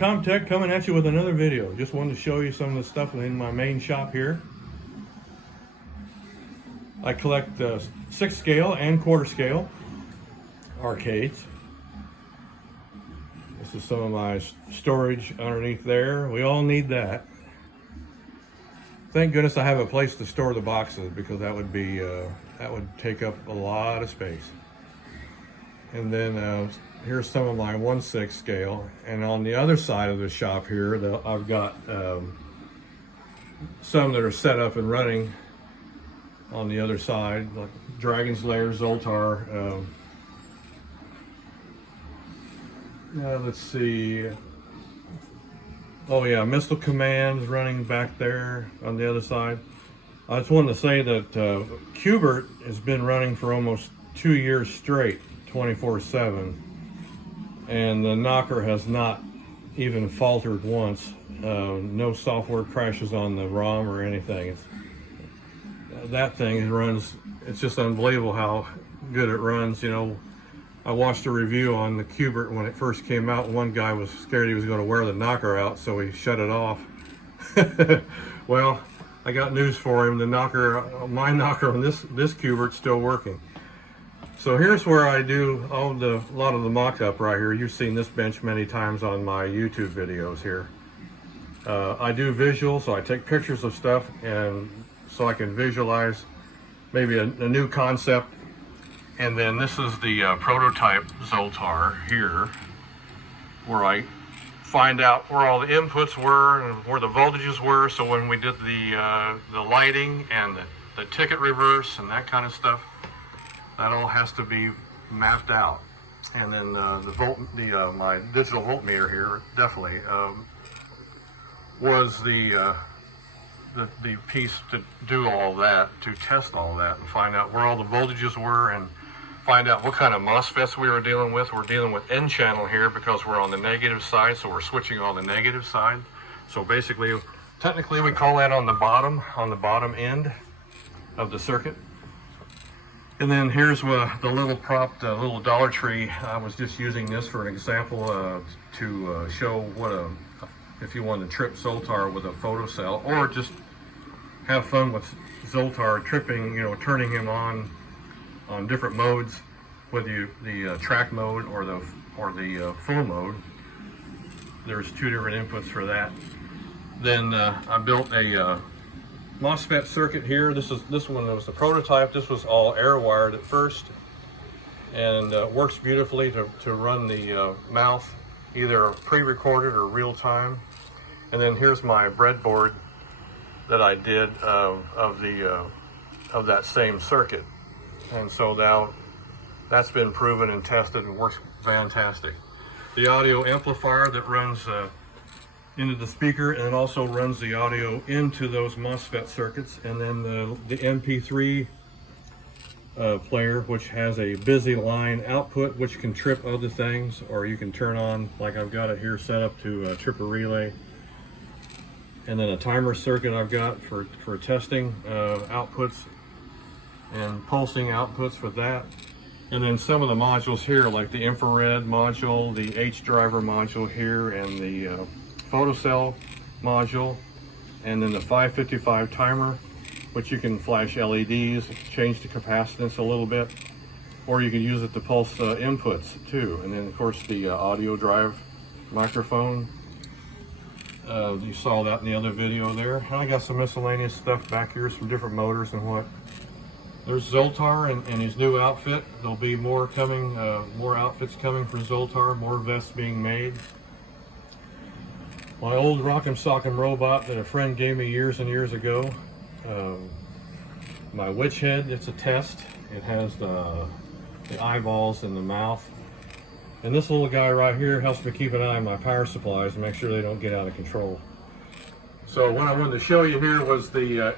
Comtech coming at you with another video. Just wanted to show you some of the stuff in my main shop here. I collect 6 scale and quarter scale arcades. This is some of my storage underneath there. We all need that. Thank goodness I have a place to store the boxes, because that would be that would take up a lot of space. And then here's some of my 1/6 scale, and on the other side of the shop here, I've got some that are set up and running on the other side, like Dragon's Lair, Zoltar. Let's see. Oh yeah, Missile Command is running back there on the other side. I just wanted to say that Qbert has been running for almost 2 years straight, 24/7, and the knocker has not even faltered once. No software crashes on the ROM or anything. That thing runs, it's just unbelievable how good it runs. You know, I watched a review on the Qbert when it first came out. One guy was scared he was going to wear the knocker out, so he shut it off. Well, I got news for him. The knocker, my knocker on this Qbert's still working. So here's where I do a lot of the mock-up right here. You've seen this bench many times on my YouTube videos here. I do visual, so I take pictures of stuff, and so I can visualize maybe a new concept. And then this is the prototype Zoltar here, where I find out where all the inputs were and where the voltages were. So when we did the lighting and the ticket reverse and that kind of stuff, that all has to be mapped out. And then my digital voltmeter here definitely was the piece to do all that, to test all that and find out where all the voltages were and find out what kind of MOSFETs we were dealing with. We're dealing with N channel here because we're on the negative side, so we're switching on the negative side. So basically, technically we call that on the bottom end of the circuit. And then here's the little prop, the little Dollar Tree. I was just using this for an example to show what if you want to trip Zoltar with a photocell, or just have fun with Zoltar tripping, you know, turning him on different modes, whether the track mode or the full mode. There's 2 different inputs for that. Then I built a MOSFET circuit here. This one was the prototype. This was all air wired at first, and works beautifully to run the mouth, either pre-recorded or real time. And then here's my breadboard that I did of that same circuit. And so now that's been proven and tested and works fantastic. The audio amplifier that runs into the speaker, and it also runs the audio into those MOSFET circuits. And then the MP3 player, which has a busy line output, which can trip other things, or you can turn on, like I've got it here set up to trip a relay. And then a timer circuit I've got for testing outputs and pulsing outputs for that. And then some of the modules here, like the infrared module, the H driver module here, and the photocell module, and then the 555 timer, which you can flash LEDs, change the capacitance a little bit, or you can use it to pulse inputs too. And then of course the audio drive microphone. You saw that in the other video there. And I got some miscellaneous stuff back here, some different motors and what. There's Zoltar and his new outfit. There'll be more coming, more outfits coming for Zoltar, more vests being made. My old Rock'em Sock'em robot that a friend gave me years and years ago. My witch head, it's a test. It has the eyeballs in the mouth. And this little guy right here helps me keep an eye on my power supplies and make sure they don't get out of control. So what I wanted to show you here was the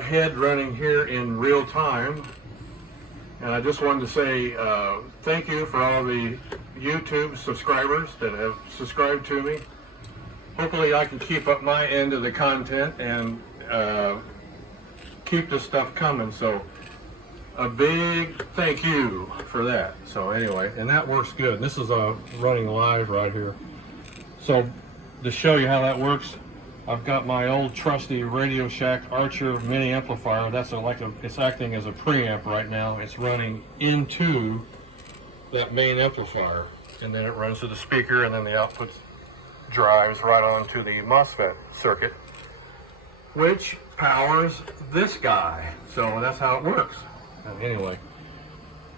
head running here in real time. And I just wanted to say thank you for all the YouTube subscribers that have subscribed to me. Hopefully I can keep up my end of the content and keep this stuff coming. So a big thank you for that. So anyway, and that works good. This is running live right here. So to show you how that works, I've got my old trusty Radio Shack Archer mini amplifier. That's it's acting as a preamp right now. It's running into that main amplifier, and then it runs to the speaker, and then the output drives right onto the MOSFET circuit, which powers this guy. So that's how it works.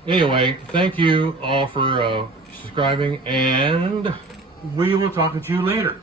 Anyway, thank you all for subscribing, and we will talk to you later.